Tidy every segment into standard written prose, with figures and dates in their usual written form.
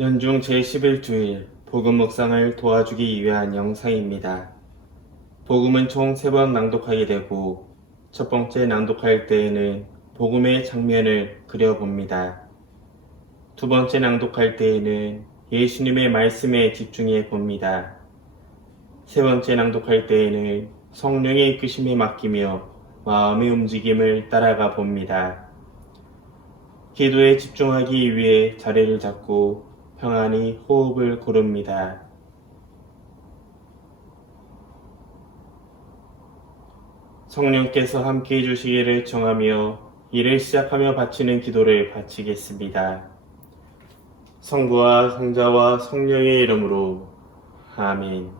연중 제11주일 복음 묵상을 도와주기 위한 영상입니다. 복음은 총 3번 낭독하게 되고 첫 번째 낭독할 때에는 복음의 장면을 그려봅니다. 두 번째 낭독할 때에는 예수님의 말씀에 집중해 봅니다. 세 번째 낭독할 때에는 성령의 이끄심에 맡기며 마음의 움직임을 따라가 봅니다. 기도에 집중하기 위해 자리를 잡고 평안히 호흡을 고릅니다. 성령께서 함께 해주시기를 청하며 일을 시작하며 바치는 기도를 바치겠습니다. 성부와 성자와 성령의 이름으로 아멘.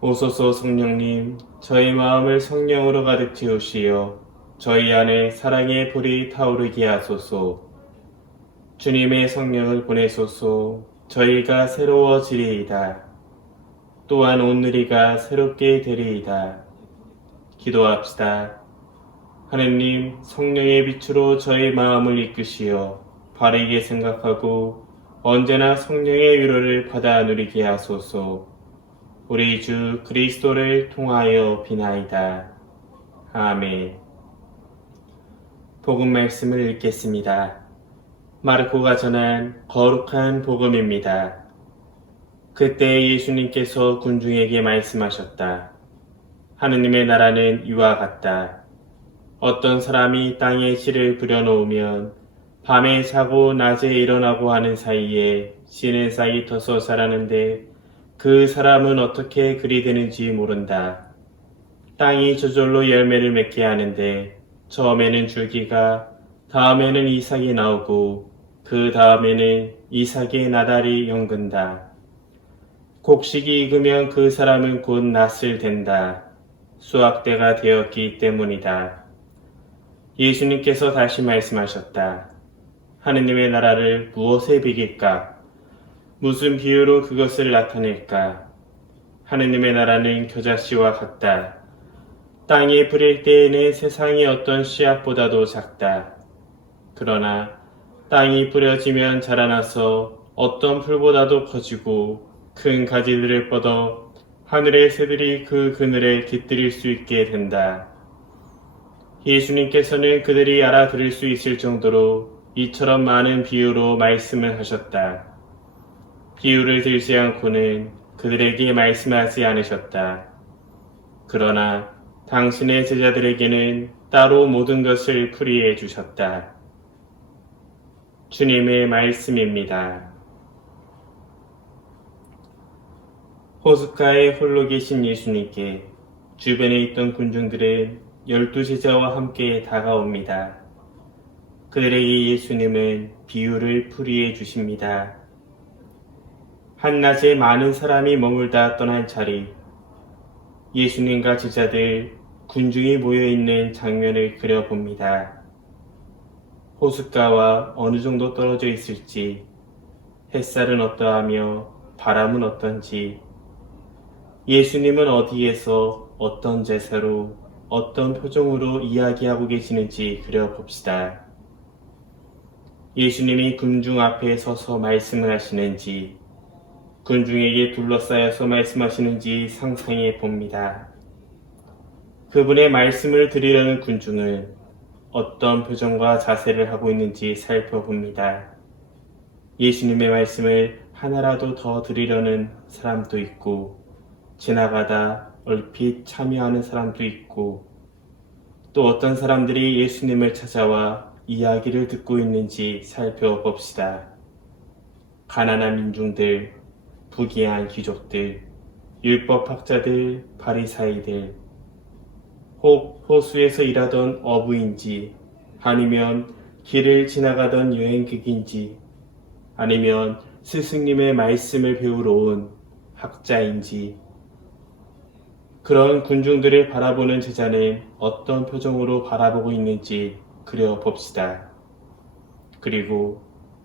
오소서 성령님, 저희 마음을 성령으로 가득 채우시어 저희 안에 사랑의 불이 타오르게 하소서. 주님의 성령을 보내소서. 저희가 새로워지리이다. 또한 오늘이가 새롭게 되리이다. 기도합시다. 하느님, 성령의 빛으로 저희 마음을 이끄시어 바르게 생각하고 언제나 성령의 위로를 받아 누리게 하소서. 우리 주 그리스도를 통하여 비나이다. 아멘. 복음 말씀을 읽겠습니다. 마르코가 전한 거룩한 복음입니다. 그때 예수님께서 군중에게 말씀하셨다. 하느님의 나라는 이와 같다. 어떤 사람이 땅에 씨를 부려놓으면 밤에 자고 낮에 일어나고 하는 사이에 씨는 싹이 터서 자라는데 그 사람은 어떻게 그리 되는지 모른다. 땅이 저절로 열매를 맺게 하는데 처음에는 줄기가, 다음에는 이삭이 나오고 그 다음에는 이삭의 나달이 연근다. 곡식이 익으면 그 사람은 곧 낫을 된다. 수확대가 되었기 때문이다. 예수님께서 다시 말씀하셨다. 하느님의 나라를 무엇에 비길까? 무슨 비유로 그것을 나타낼까? 하느님의 나라는 겨자씨와 같다. 땅에 뿌릴 때에는 세상의 어떤 씨앗보다도 작다. 그러나 땅이 뿌려지면 자라나서 어떤 풀보다도 커지고 큰 가지들을 뻗어 하늘의 새들이 그 그늘에 깃들일 수 있게 된다. 예수님께서는 그들이 알아들을 수 있을 정도로 이처럼 많은 비유로 말씀을 하셨다. 비유를 들지 않고는 그들에게 말씀하지 않으셨다. 그러나 당신의 제자들에게는 따로 모든 것을 풀이해 주셨다. 주님의 말씀입니다. 호숫가에 홀로 계신 예수님께 주변에 있던 군중들은 12제자와 함께 다가옵니다. 그들에게 예수님은 비유를 풀이해 주십니다. 한낮에 많은 사람이 머물다 떠난 자리, 예수님과 제자들, 군중이 모여있는 장면을 그려봅니다. 호숫가와 어느 정도 떨어져 있을지, 햇살은 어떠하며 바람은 어떤지, 예수님은 어디에서 어떤 제사로 어떤 표정으로 이야기하고 계시는지 그려봅시다. 예수님이 군중 앞에 서서 말씀을 하시는지, 군중에게 둘러싸여서 말씀하시는지 상상해 봅니다. 그분의 말씀을 들으려는 군중은 어떤 표정과 자세를 하고 있는지 살펴봅니다. 예수님의 말씀을 하나라도 더 들으려는 사람도 있고, 지나가다 얼핏 참여하는 사람도 있고, 또 어떤 사람들이 예수님을 찾아와 이야기를 듣고 있는지 살펴봅시다. 가난한 민중들, 부귀한 귀족들, 율법학자들, 바리사이들, 혹 호수에서 일하던 어부인지, 아니면 길을 지나가던 여행객인지, 아니면 스승님의 말씀을 배우러 온 학자인지, 그런 군중들을 바라보는 제자는 어떤 표정으로 바라보고 있는지 그려봅시다. 그리고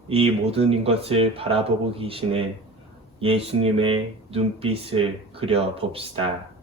이 모든 것을 바라보고 계시는 예수님의 눈빛을 그려봅시다.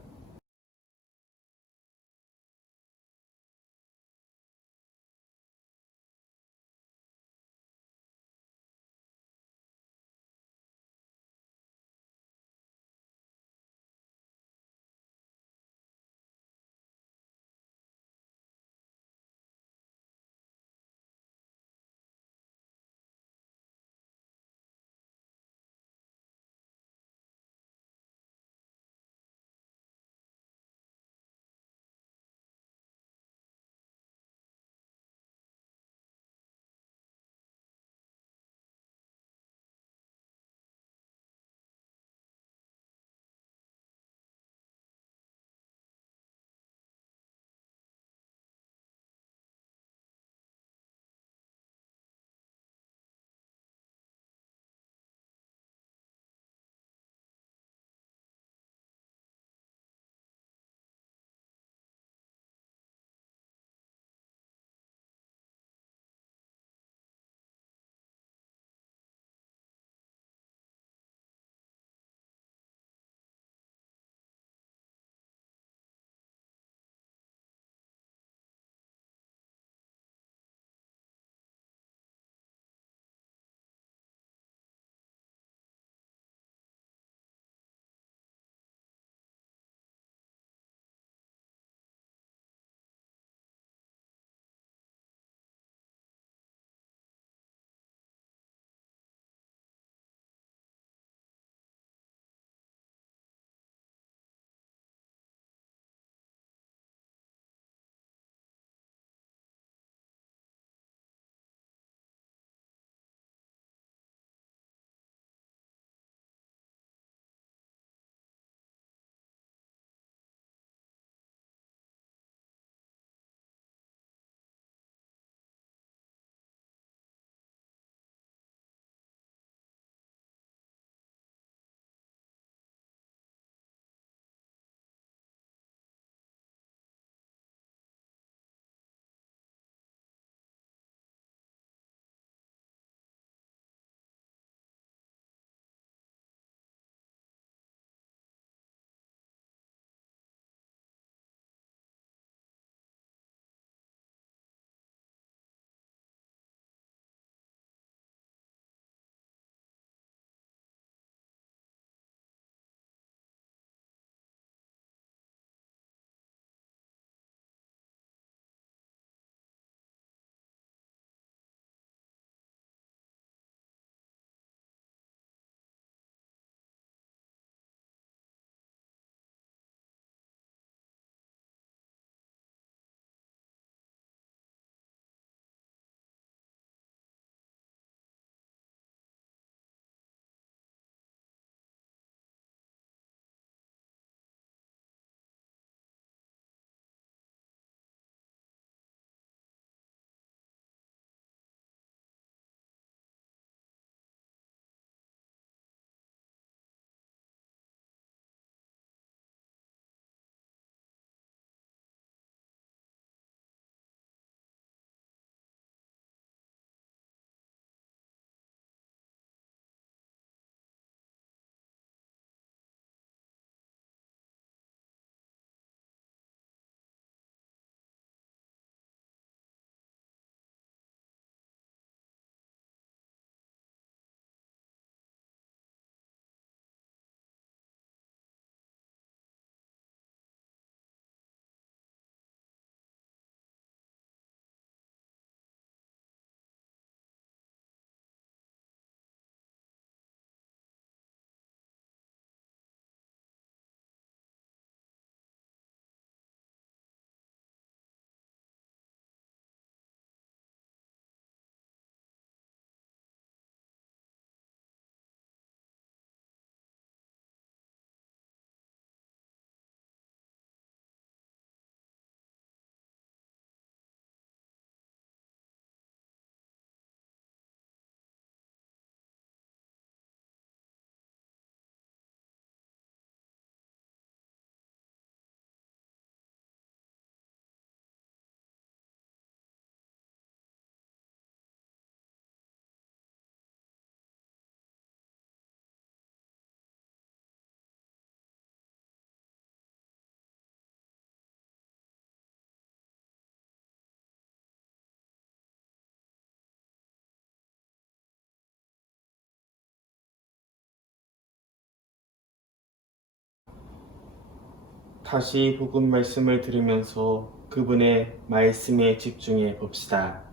다시 복음 말씀을 들으면서 그분의 말씀에 집중해 봅시다.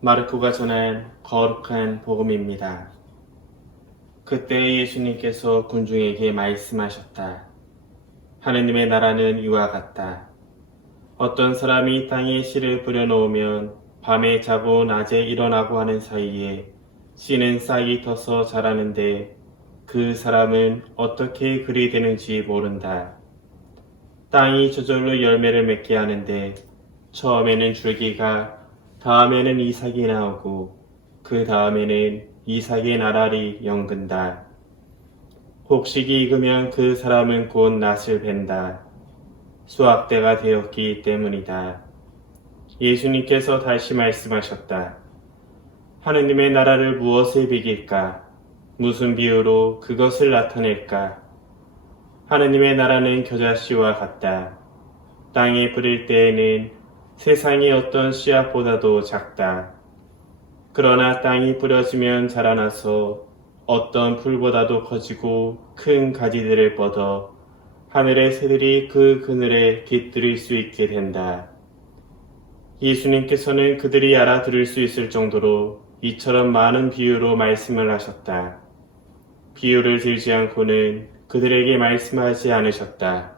마르코가 전한 거룩한 복음입니다. 그때 예수님께서 군중에게 말씀하셨다. 하느님의 나라는 이와 같다. 어떤 사람이 땅에 씨를 뿌려놓으면 밤에 자고 낮에 일어나고 하는 사이에 씨는 싹이 터서 자라는데 그 사람은 어떻게 그리 되는지 모른다. 땅이 저절로 열매를 맺게 하는데 처음에는 줄기가, 다음에는 이삭이 나오고 그 다음에는 이삭의 나랄이 연근다. 곡식이 익으면 그 사람은 곧 낫을 벤다. 수확대가 되었기 때문이다. 예수님께서 다시 말씀하셨다. 하느님의 나라를 무엇에 비길까? 무슨 비유로 그것을 나타낼까? 하느님의 나라는 겨자씨와 같다. 땅에 뿌릴 때에는 세상의 어떤 씨앗보다도 작다. 그러나 땅이 뿌려지면 자라나서 어떤 풀보다도 커지고 큰 가지들을 뻗어 하늘의 새들이 그 그늘에 깃들일 수 있게 된다. 예수님께서는 그들이 알아들을 수 있을 정도로 이처럼 많은 비유로 말씀을 하셨다. 비유를 들지 않고는 그들에게 말씀하지 않으셨다.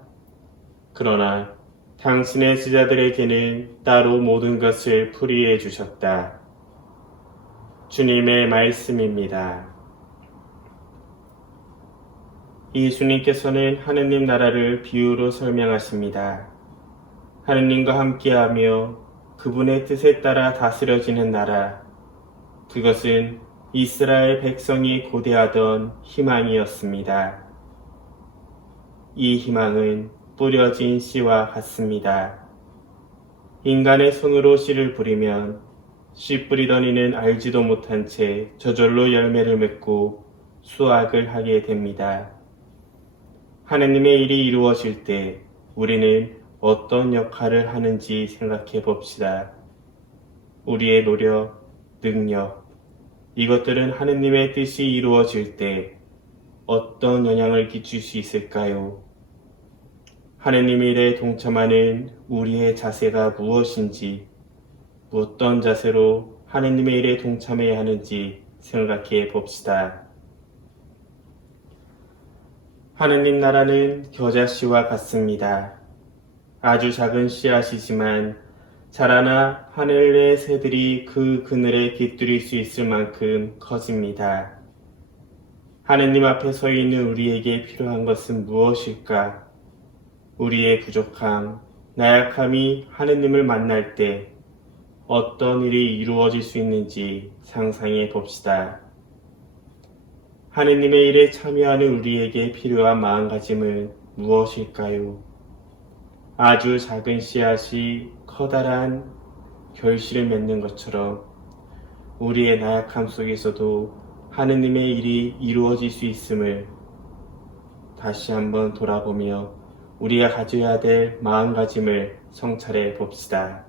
그러나 당신의 제자들에게는 따로 모든 것을 풀이해 주셨다. 주님의 말씀입니다. 예수님께서는 하느님 나라를 비유로 설명하십니다. 하느님과 함께하며 그분의 뜻에 따라 다스려지는 나라, 그것은 이스라엘 백성이 고대하던 희망이었습니다. 이 희망은 뿌려진 씨와 같습니다. 인간의 손으로 씨를 뿌리면 씨 뿌리던 이는 알지도 못한 채 저절로 열매를 맺고 수확을 하게 됩니다. 하느님의 일이 이루어질 때 우리는 어떤 역할을 하는지 생각해 봅시다. 우리의 노력, 능력, 이것들은 하느님의 뜻이 이루어질 때 어떤 영향을 끼칠 수 있을까요? 하느님의 일에 동참하는 우리의 자세가 무엇인지, 어떤 자세로 하느님의 일에 동참해야 하는지 생각해 봅시다. 하느님 나라는 겨자씨와 같습니다. 아주 작은 씨앗이지만 자라나 하늘의 새들이 그 그늘에 깃들일 수 있을 만큼 커집니다. 하느님 앞에 서 있는 우리에게 필요한 것은 무엇일까? 우리의 부족함, 나약함이 하느님을 만날 때 어떤 일이 이루어질 수 있는지 상상해 봅시다. 하느님의 일에 참여하는 우리에게 필요한 마음가짐은 무엇일까요? 아주 작은 씨앗이 커다란 결실을 맺는 것처럼 우리의 나약함 속에서도 하느님의 일이 이루어질 수 있음을 다시 한번 돌아보며 우리가 가져야 될 마음가짐을 성찰해 봅시다.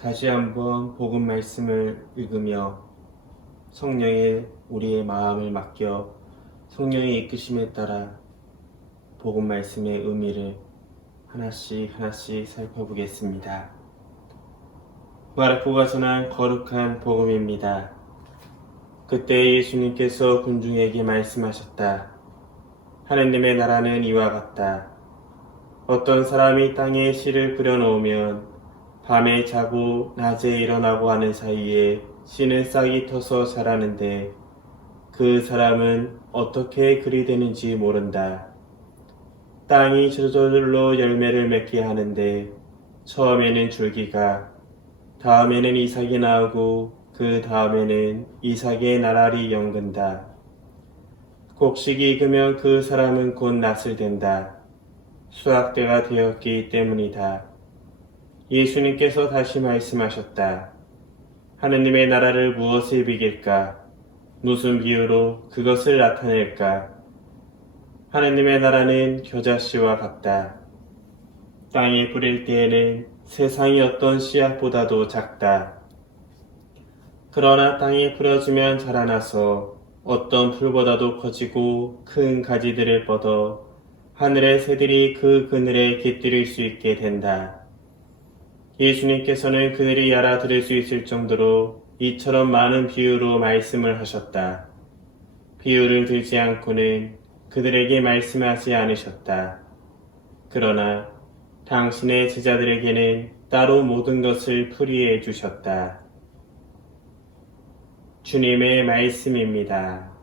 다시 한번 복음 말씀을 읽으며 성령의 우리의 마음을 맡겨 성령의 이끄심에 따라 복음 말씀의 의미를 하나씩 살펴보겠습니다. 마르코가 전한 거룩한 복음입니다. 그때 예수님께서 군중에게 말씀하셨다. 하느님의 나라는 이와 같다. 어떤 사람이 땅에 씨를 뿌려놓으면 밤에 자고 낮에 일어나고 하는 사이에 씨는 싹이 터서 자라는데 그 사람은 어떻게 그리 되는지 모른다. 땅이 저절로 열매를 맺게 하는데 처음에는 줄기가, 다음에는 이삭이 나오고 그 다음에는 이삭의 나날이 연근다. 곡식이 익으면 그 사람은 곧 낫을 된다. 수확때가 되었기 때문이다. 예수님께서 다시 말씀하셨다. 하느님의 나라를 무엇에 비길까? 무슨 비유로 그것을 나타낼까? 하느님의 나라는 겨자씨와 같다. 땅에 뿌릴 때에는 세상의 어떤 씨앗보다도 작다. 그러나 땅에 뿌려지면 자라나서 어떤 풀보다도 커지고 큰 가지들을 뻗어 하늘의 새들이 그 그늘에 깃들일 수 있게 된다. 예수님께서는 그들이 알아들을 수 있을 정도로 이처럼 많은 비유로 말씀을 하셨다. 비유를 들지 않고는 그들에게 말씀하지 않으셨다. 그러나 당신의 제자들에게는 따로 모든 것을 풀이해 주셨다. 주님의 말씀입니다.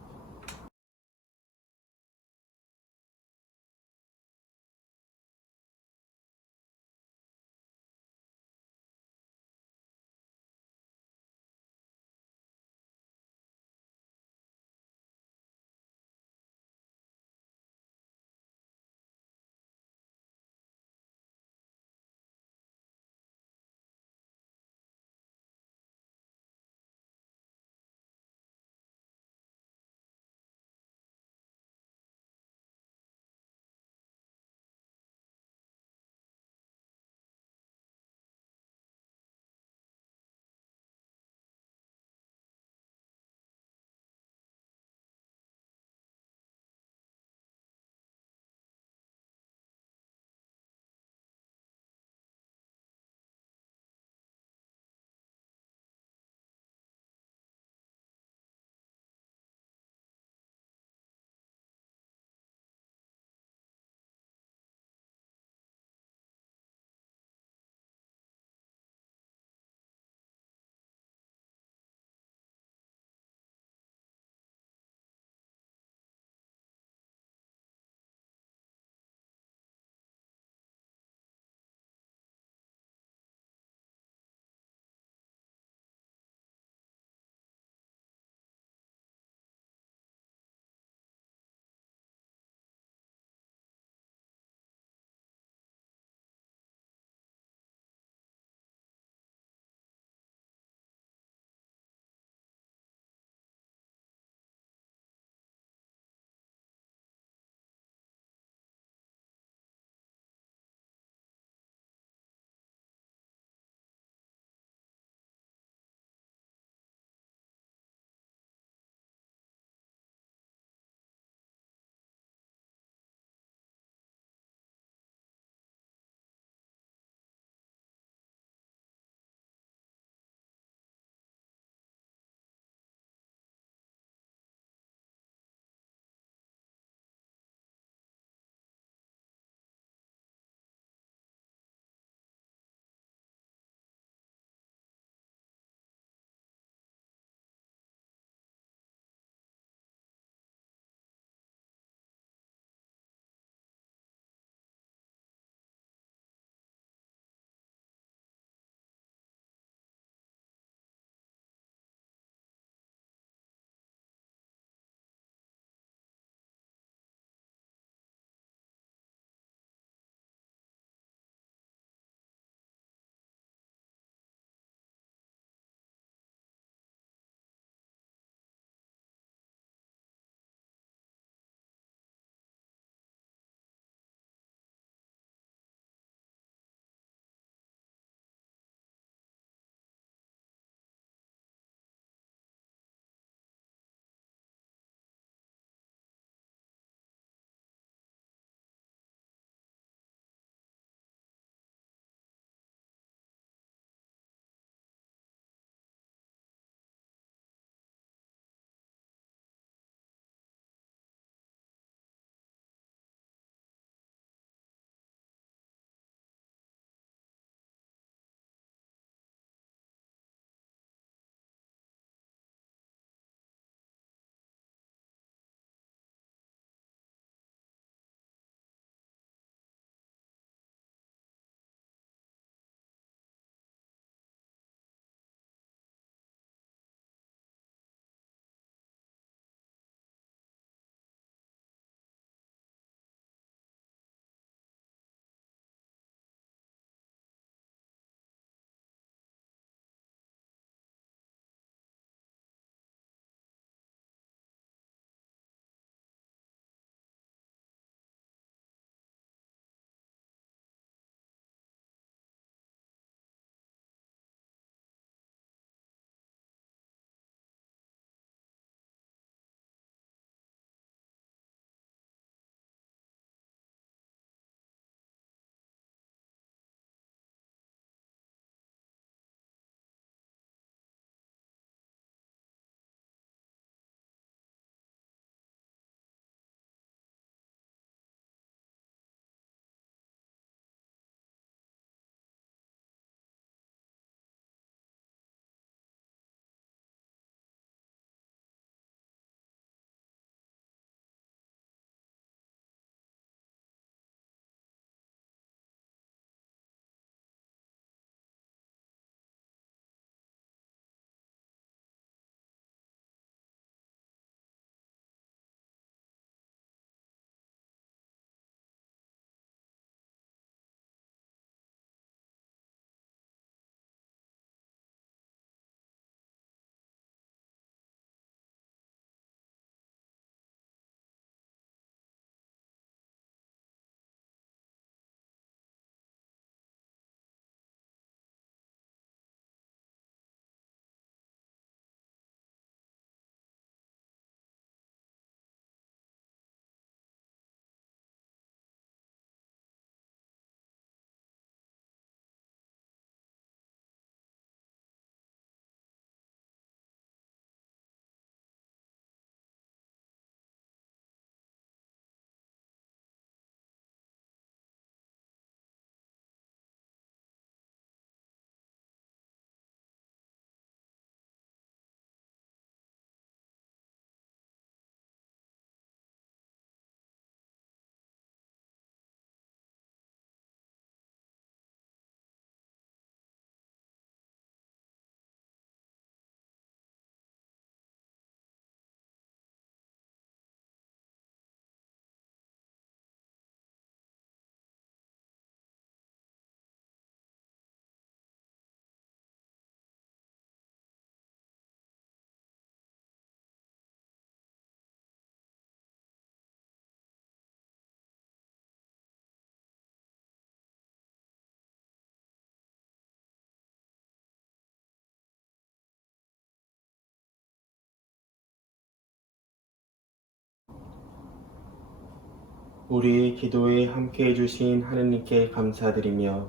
우리 기도에 함께 해주신 하느님께 감사드리며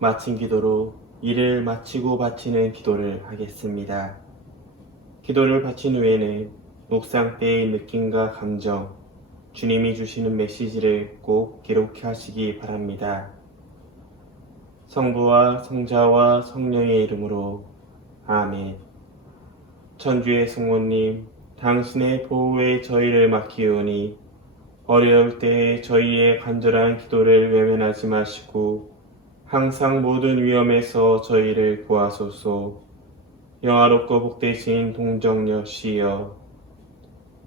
마친 기도로 일을 마치고 바치는 기도를 하겠습니다. 기도를 바친 후에는 묵상 때의 느낌과 감정, 주님이 주시는 메시지를 꼭 기록하시기 바랍니다. 성부와 성자와 성령의 이름으로 아멘. 천주의 성모님, 당신의 보호에 저희를 맡기오니 어려울 때에 저희의 간절한 기도를 외면하지 마시고 항상 모든 위험에서 저희를 구하소서. 영화롭고 복되신 동정녀시여,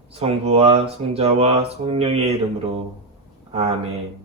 성부와 성자와 성령의 이름으로 아멘.